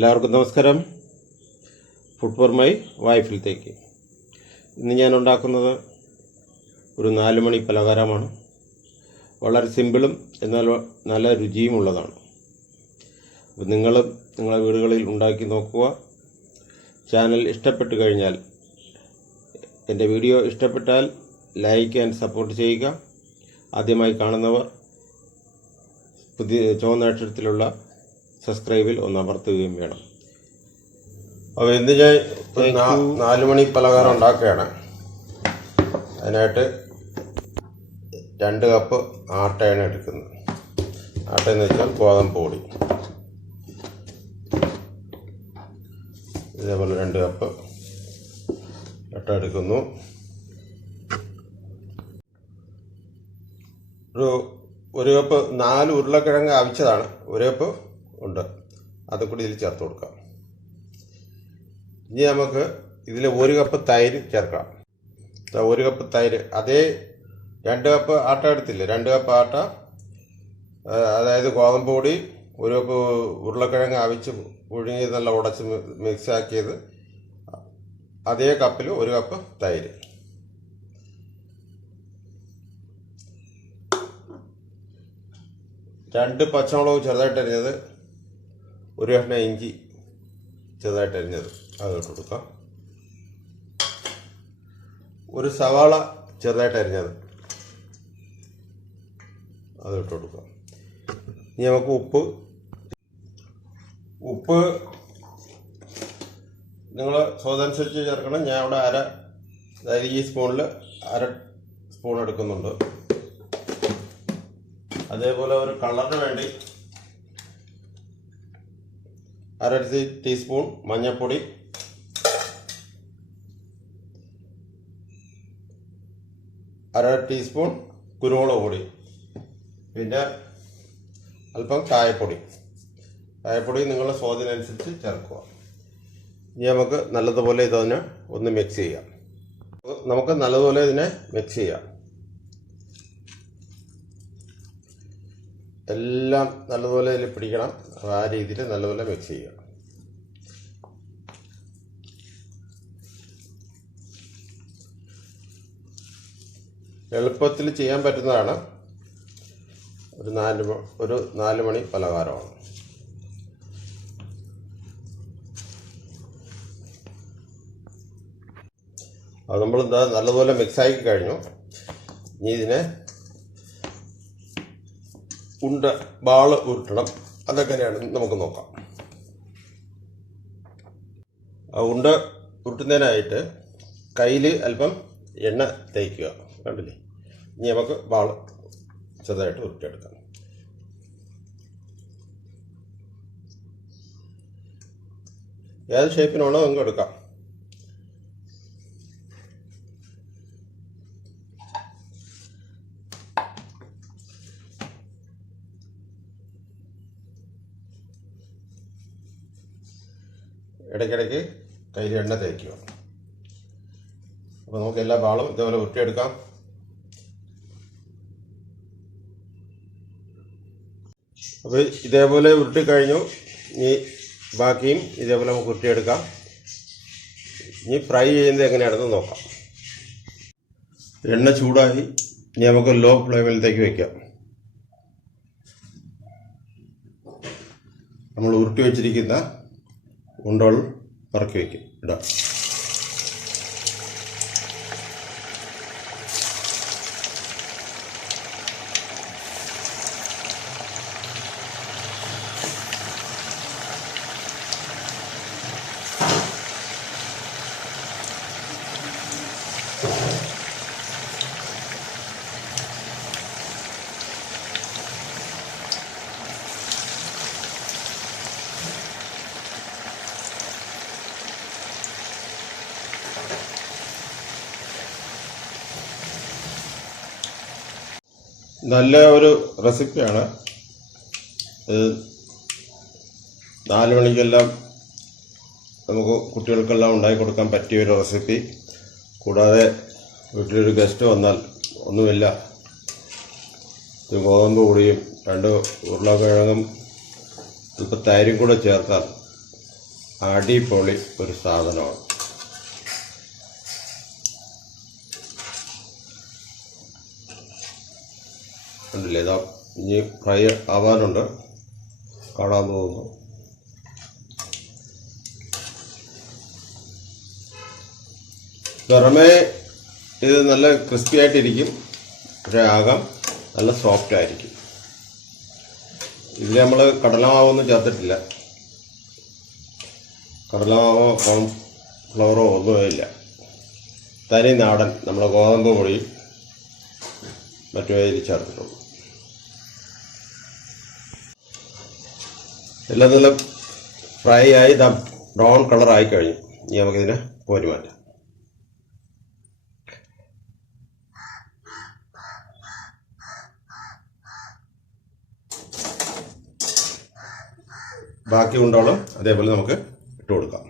എല്ലാവർക്കും നമസ്കാരം. Food for my വൈഫിലത്തേക്ക് ഇന്ന് ഞാൻ ഉണ്ടാക്കുന്നത് ഒരു 4 മണി പലഹാരമാണ്. വളരെ സിമ്പിളും എന്നാൽ നല്ല രുചിയുമുള്ളതാണ്. അപ്പോൾ നിങ്ങളും നിങ്ങളുടെ വീടുകളിൽ ഉണ്ടാക്കി നോക്കുക. ചാനൽ ഇഷ്ടപ്പെട്ടു കഴിഞ്ഞാൽ, എൻ്റെ വീഡിയോ ഇഷ്ടപ്പെട്ടാൽ ലൈക്ക് ആൻഡ് സപ്പോർട്ട് ചെയ്യുക. ആദ്യമായി കാണുന്നവർ പുതിയ ചുവന്ന അക്ഷരത്തിലുള്ള സബ്സ്ക്രൈബിൽ ഒന്ന് അമർത്തുകയും വേണം. അപ്പോൾ ഇന്ന് ഞാൻ 4 മണി പലഹാരം ഉണ്ടാക്കുകയാണ്. അതിനായിട്ട് 2 കപ്പ് ആട്ടയാണ് എടുക്കുന്നത്. ആട്ടയെന്ന് വെച്ചാൽ ഗോതമ്പ് പൊടി. ഇതേപോലെ 2 കപ്പ് ആട്ട എടുക്കുന്നു. ഒരു കപ്പ് 4 ഉരുളക്കിഴങ്ങ് അവിച്ചതാണ്. 1 കപ്പ് ഉണ്ട്, അതും കൂടി ഇതിൽ ചേർത്ത് കൊടുക്കാം. ഇനി നമുക്ക് ഇതിൽ 1 കപ്പ് തൈര് ചേർക്കാം. 1 കപ്പ് തൈര്, അതേ 2 കപ്പ് ആട്ട എടുത്തില്ലേ, 2 കപ്പ് ആട്ട, അതായത് ഗോതമ്പ് പൊടി, 1 കപ്പ് ഉരുളക്കിഴങ്ങ് അവിച്ച് പുഴുങ്ങി നല്ല ഉടച്ച് മിക്സ് ആക്കിയത്, അതേ കപ്പിൽ 1 കപ്പ് തൈര്. രണ്ട് പച്ചമുളക് ചെറുതായിട്ട് അരിഞ്ഞത്, 1 കഷ്ണം ഇഞ്ചി ചെറുതായിട്ട് അരിഞ്ഞത് അത് ഇട്ട് കൊടുക്കാം. 1 സവാള ചെറുതായിട്ട് അരിഞ്ഞത് അത് ഇട്ട് കൊടുക്കാം. ഇനി നമുക്ക് ഉപ്പ് നിങ്ങൾ സ്വാദനുസരിച്ച് ചേർക്കണം. ഞാൻ ഇവിടെ അതായത് ഈ സ്പൂണിൽ 1/2 സ്പൂൺ എടുക്കുന്നുണ്ട്. അതേപോലെ ഒരു കളറിന് വേണ്ടി 1/2 ടീസ്പൂൺ മഞ്ഞൾപ്പൊടി, 1/2 ടീസ്പൂൺ കുരുമുളക് പൊടി, പിന്നെ അല്പം കായപ്പൊടി നിങ്ങളുടെ സ്വാദിനനുസരിച്ച് ചേർക്കുക. ഇനി നമുക്ക് നല്ലതുപോലെ ഇതിനെ ഒന്ന് മിക്സ് ചെയ്യാം. എല്ലാം നല്ലതുപോലെ ഇതിൽ പിടിക്കണം. ആ രീതിയിൽ നല്ലതുപോലെ മിക്സ് ചെയ്യുക. എളുപ്പത്തിൽ ചെയ്യാൻ പറ്റുന്നതാണ്. ഒരു 4 മണി പലഹാരമാണ്. അത് നമ്മൾ നല്ലതുപോലെ മിക്സാക്കി കഴിഞ്ഞു. ഇനി ഇതിനെ ബാള് ഉരുട്ടണം. അതെങ്ങനെയാണ് നമുക്ക് നോക്കാം. ആ ഉരുട്ടുന്നതിനായിട്ട് കയ്യിൽ അല്പം എണ്ണ തേക്കുക. കണ്ടില്ലേ? ഇനി നമുക്ക് ബാള് ചെറുതായിട്ട് ഉരുട്ടിയെടുക്കാം. ഏത് ഷേപ്പിനാണോ നമുക്ക് എടുക്കാം. ഇടയ്ക്കിടയ്ക്ക് കയ്യിൽ എണ്ണ തേക്കുക. അപ്പോൾ നമുക്ക് എല്ലാ ബാളും ഇതേപോലെ ഉരുട്ടിയെടുക്കാം. അപ്പോൾ ഇതേപോലെ ഉരുട്ടി കഴിഞ്ഞു. ഇനി ബാക്കിയും ഇതേപോലെ നമുക്ക് ഉരുട്ടിയെടുക്കാം. ഇനി ഫ്രൈ ചെയ്യുന്നത് എങ്ങനെയാണെന്ന് നോക്കാം. എണ്ണ ചൂടായി. ഇനി നമുക്ക് ലോ ഫ്ലെയിമിലത്തേക്ക് വയ്ക്കാം. നമ്മൾ ഉരുട്ടി വെച്ചിരിക്കുന്ന ഉണ്ടകൾ ഇറക്കി വയ്ക്കും. ഇടാം. നല്ല ഒരു റെസിപ്പിയാണ്. 4 മണിക്കെല്ലാം നമുക്ക് കുട്ടികൾക്കെല്ലാം ഉണ്ടാക്കി കൊടുക്കാൻ പറ്റിയ ഒരു റെസിപ്പി. കൂടാതെ വീട്ടിലൊരു ഗസ്റ്റ് വന്നാൽ ഒന്നുമില്ല, ഗോതമ്പ് പൊടിയും 2 ഉരുളക്കിഴങ്ങും അല്പം തൈരും കൂടെ ചേർത്താൽ അടിപൊളി ഒരു സാധനമാണ്. കണ്ടില്ലേ, ഇതാ ഇനി ഫ്രൈ ആവാനുണ്ട്, കാണാൻ പോകുന്നു. പുറമേ ഇത് നല്ല ക്രിസ്പി ആയിട്ടിരിക്കും, പക്ഷേ ആകാം നല്ല സോഫ്റ്റ് ആയിരിക്കും. ഇതിൽ നമ്മൾ കടലമാവൊന്നും ചേർത്തിട്ടില്ല, കടലമാവോ കോൺഫ്ലവറോ ഒന്നുമില്ല. തനി നാടൻ നമ്മൾ ഗോതമ്പ് പൊടി മറ്റു ഇതിൽ ചേർത്തിട്ടുള്ളൂ. എല്ലാം നല്ല ഫ്രൈ ആയി ബ്രൗൺ കളറായി കഴിഞ്ഞു. ഇനി നമുക്കിതിനെ കോരി മാറ്റാം. ബാക്കി ഉണ്ടോളം അതേപോലെ നമുക്ക് ഇട്ട് കൊടുക്കാം.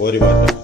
കോരി മാറ്റാം.